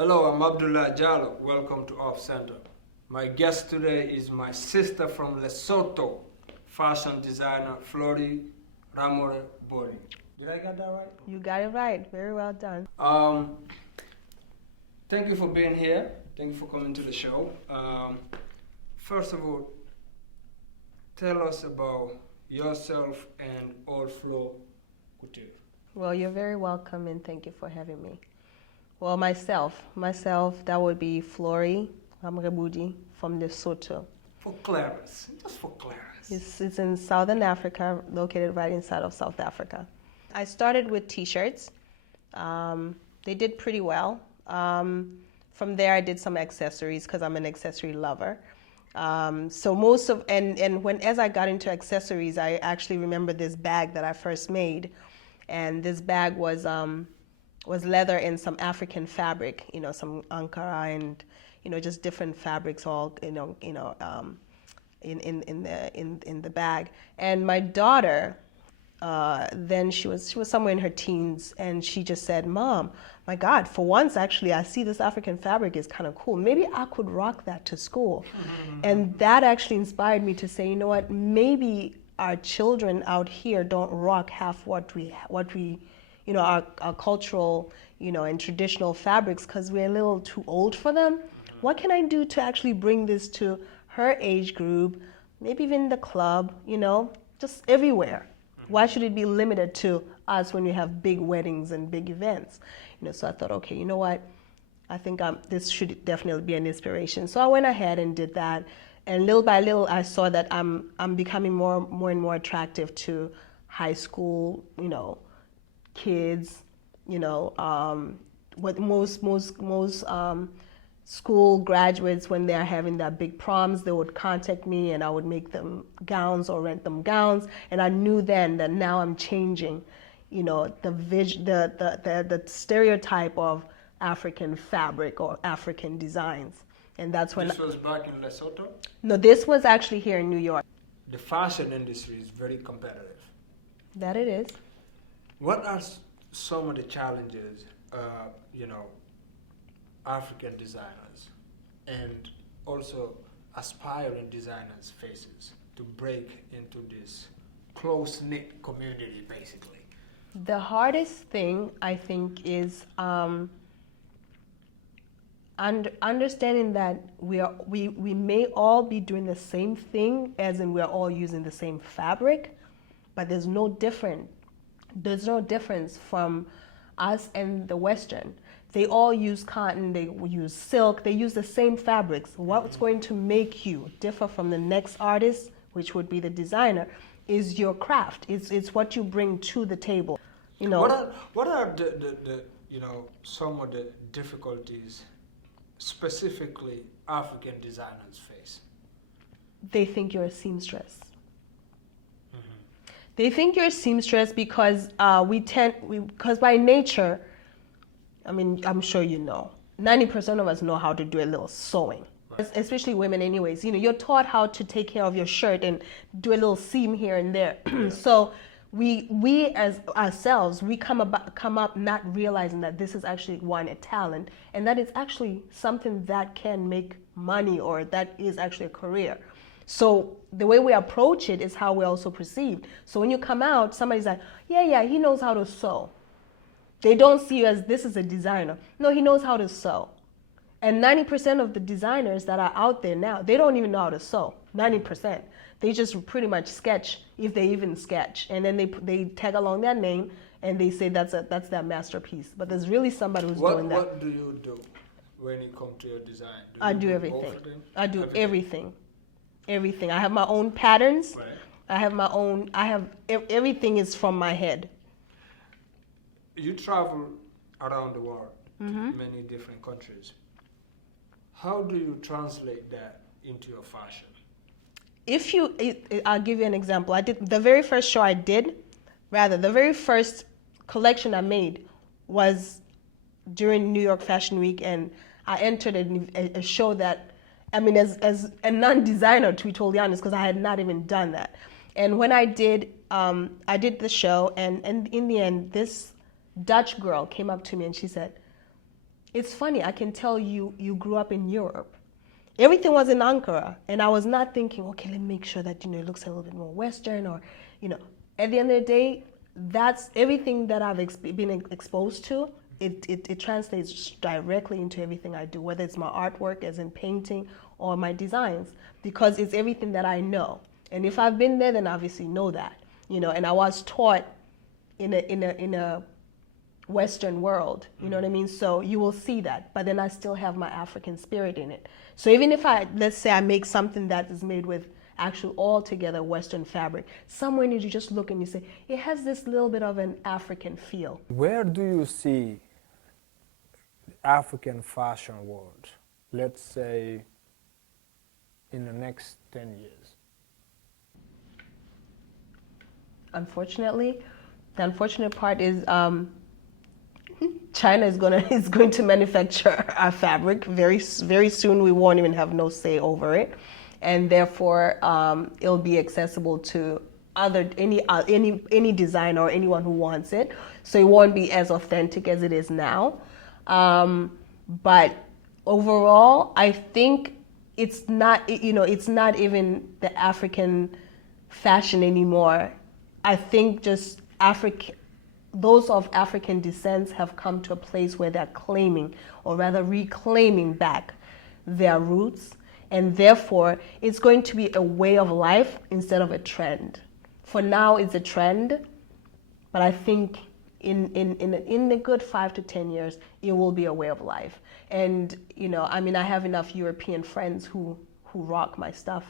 Hello, I'm Abdulai Jalloh. Welcome to Off Center. My guest today is my sister from Lesotho, fashion designer Flory Ramorebolli. Did I get that right? You got it right. Very well done. Thank you for being here. Thank you for coming to the show. First of all, tell us about yourself and Old Flow Couture. Well, you're very welcome and thank you for having me. Well, myself, that would be Flory Ramorebolli from Lesotho. For clarity, just for clarity. It's in Southern Africa, located right inside of South Africa. I started with t-shirts. They did pretty well. From there, I did some accessories because I'm an accessory lover. So most of, as I got into accessories, I actually remember this bag that I first made. And this bag was leather and some African fabric, some Ankara and, just different fabrics all, in the bag. And my daughter, then she was somewhere in her teens, and she just said, "Mom, my God, for once, actually, I see this African fabric is kind of cool. Maybe I could rock that to school." And that actually inspired me to say, you know what, maybe our children out here don't rock half what we our cultural, and traditional fabrics because we're a little too old for them. What can I do to actually bring this to her age group, maybe even the club, just everywhere? Why should it be limited to us when we have big weddings and big events? So I thought, okay, you know what? I think this should definitely be an inspiration. So I went ahead and did that. And little by little, I saw that I'm becoming more and more attractive to high school, kids, what most school graduates, when they're having their big proms, they would contact me and I would make them gowns or rent them gowns. And I knew then that now I'm changing, the stereotype of African fabric or African designs. And that's when This was back in Lesotho? No, this was actually here in New York. The fashion industry is very competitive. That it is. What are some of the challenges, African designers and also aspiring designers faces to break into this close-knit community, basically? The hardest thing, I think, is understanding that we may all be doing the same thing, as in we're all using the same fabric, but there's no difference from us and the Western. They all use cotton, they use silk, they use the same fabrics. What's going to make you differ from the next artist, which would be the designer, is your craft. It's what you bring to the table. What are the some of the difficulties specifically African designers face? They think you're a seamstress. They think you're a seamstress because because by nature, I mean, I'm sure 90% of us know how to do a little sewing. Right. Especially women anyways. You're taught how to take care of your shirt and do a little seam here and there. Yeah. So we as ourselves, we come up not realizing that this is actually a talent, and that it's actually something that can make money, or that is actually a career. So the way we approach it is how we're also perceived. So when you come out, somebody's like, yeah, he knows how to sew. They don't see you as this is a designer. No, he knows how to sew. And 90% of the designers that are out there now, they don't even know how to sew. 90%. They just pretty much sketch, if they even sketch. And then they tag along their name and they say that's their masterpiece. But there's really somebody who's doing that. What do you do when you come to your design? I do everything. I do everything. Everything. I have my own patterns. Right. Everything is from my head. You travel around the world to many different countries. How do you translate that into your fashion? I'll give you an example. I did the very first show the very first collection I made was during New York Fashion Week, and I entered a show that, as a non-designer, to be totally honest, because I had not even done that. And when I did the show, and in the end, this Dutch girl came up to me and she said, It's funny, I can tell you grew up in Europe. Everything was in Ankara, and I was not thinking, okay, let me make sure that, it looks a little bit more Western, or, at the end of the day, that's everything that I've been exposed to. It translates directly into everything I do, whether it's my artwork, as in painting, or my designs, because it's everything that I know. And if I've been there, then obviously know that, and I was taught in a Western world, you know what I mean? So you will see that, but then I still have my African spirit in it. So even if let's say I make something that is made with actual altogether Western fabric, somewhere you just look and you say, it has this little bit of an African feel. Where do you see African fashion world, let's say, in the next 10 years? Unfortunately, the unfortunate part is China is going to manufacture our fabric very soon. We won't even have no say over it, and therefore it'll be accessible to any designer or anyone who wants it. So it won't be as authentic as it is now. But overall, I think it's not even the African fashion anymore. I think just those of African descent have come to a place where they're claiming, or rather reclaiming back their roots, and therefore it's going to be a way of life instead of a trend. For now, it's a trend, but I think in a good 5 to 10 years, it will be a way of life. And I have enough European friends who rock my stuff.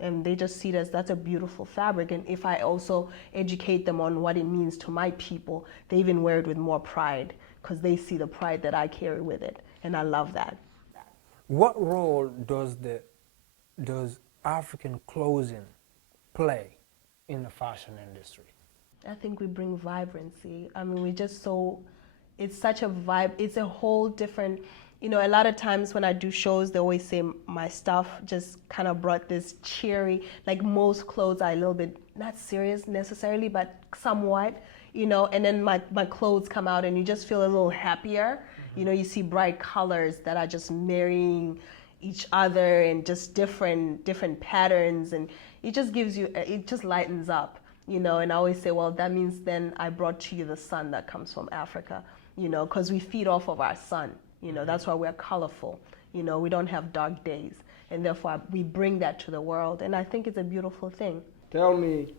And they just see it as that's a beautiful fabric. And if I also educate them on what it means to my people, they even wear it with more pride because they see the pride that I carry with it. And I love that. What role does African clothing play in the fashion industry? I think we bring vibrancy. It's such a vibe. It's a whole different, a lot of times when I do shows, they always say my stuff just kind of brought this cheery, like most clothes are a little bit, not serious necessarily, but somewhat, and then my clothes come out and you just feel a little happier. Mm-hmm. You see bright colors that are just marrying each other and just different patterns, and it just lightens up, and I always say, well, that means then I brought to you the sun that comes from Africa, because we feed off of our sun. That's why we're colorful. We don't have dark days. And therefore, we bring that to the world. And I think it's a beautiful thing. Tell me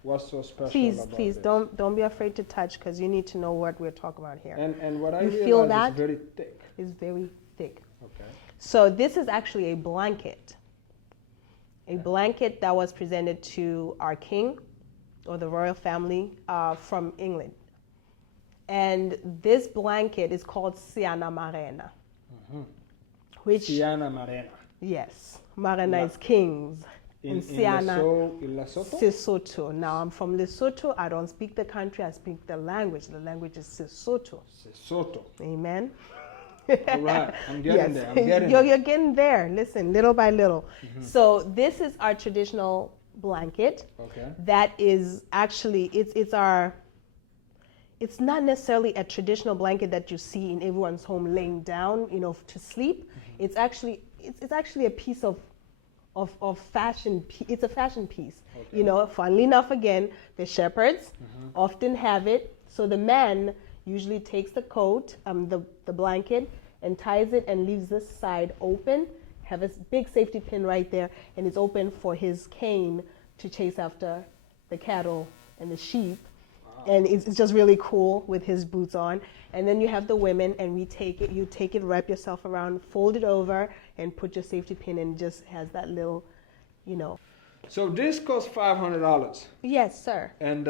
what's so special about Please, this. don't be afraid to touch, because you need to know what we're talking about here. And what I feel that is very thick. It's very thick. Okay. So this is actually a blanket. A blanket that was presented to our king or the royal family from England. And this blanket is called Siana Marena. Mm-hmm. Which, Siana Marena. Yes, Marena is kings. In Siana, Lesotho? Sesotho. Now I'm from Lesotho. I don't speak the country, I speak the language. The language is Sesotho. Sesotho. Amen. All right, I'm getting yes. there. You're getting there. Listen, little by little. Mm-hmm. So this is our traditional blanket. Okay. That is actually, it's not necessarily a traditional blanket that you see in everyone's home laying down, to sleep. Mm-hmm. It's actually a piece of fashion. It's a fashion piece. Okay. Funnily enough, again, the shepherds often have it. So the man usually takes the coat, the blanket, and ties it and leaves this side open. Have a big safety pin right there, and it's open for his cane to chase after the cattle and the sheep. And it's just really cool with his boots on. And then you have the women, and you take it, wrap yourself around, fold it over, and put your safety pin, and it just has that little, So this costs $500. Yes, sir. And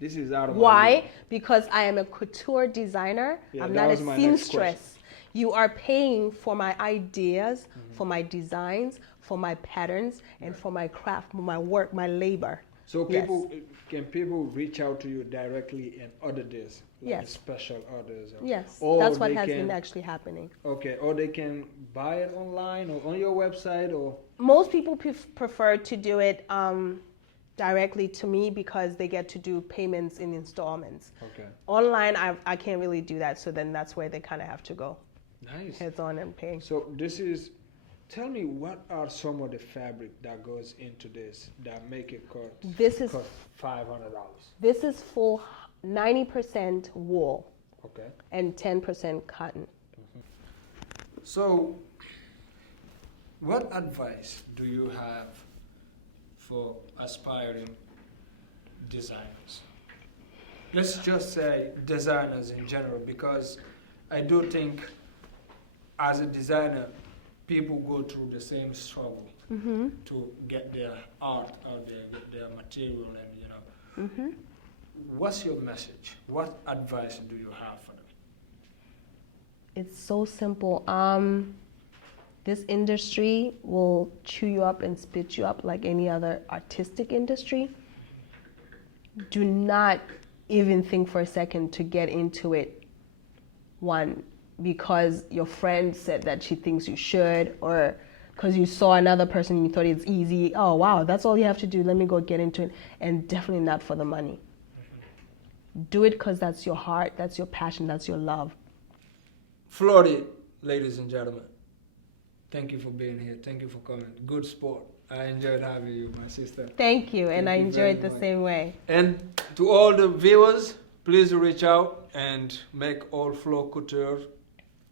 this is out of Why? Because I am a couture designer. Yeah, I'm not a seamstress. You are paying for my ideas, for my designs, for my patterns, and for my craft, my work, my labor. So can people reach out to you directly and order this? Like special orders? Yes, that's what has been actually happening. Okay, or they can buy it online or on your website, or? Most people prefer to do it directly to me because they get to do payments in installments. Okay. Online, I can't really do that, so then that's where they kind of have to go Nice. heads on and paying. So tell me, what are some of the fabric that goes into this that make it cost $500? This is full 90% wool Okay. and 10% cotton. So, what advice do you have for aspiring designers? Let's just say designers in general, because I do think as a designer, people go through the same struggle to get their art out there, get their material, and What's your message? What advice do you have for them? It's so simple. This industry will chew you up and spit you up like any other artistic industry. Do not even think for a second to get into it, one, because your friend said that she thinks you should, or because you saw another person and you thought it's easy. Oh, wow, that's all you have to do. Let me go get into it. And definitely not for the money. Do it because that's your heart, that's your passion, that's your love. Flory, ladies and gentlemen, thank you for being here. Thank you for coming. Good sport. I enjoyed having you, my sister. Thank you, and I you enjoyed very the much. same way. And to all the viewers, please reach out and make all Flow Couture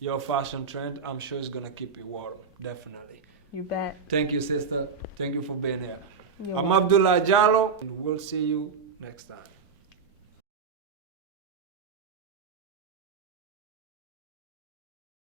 your fashion trend. I'm sure it's going to keep you warm, definitely. You bet. Thank you, sister. Thank you for being here. You're I'm welcome. Abdulai Jalloh, and we'll see you next time.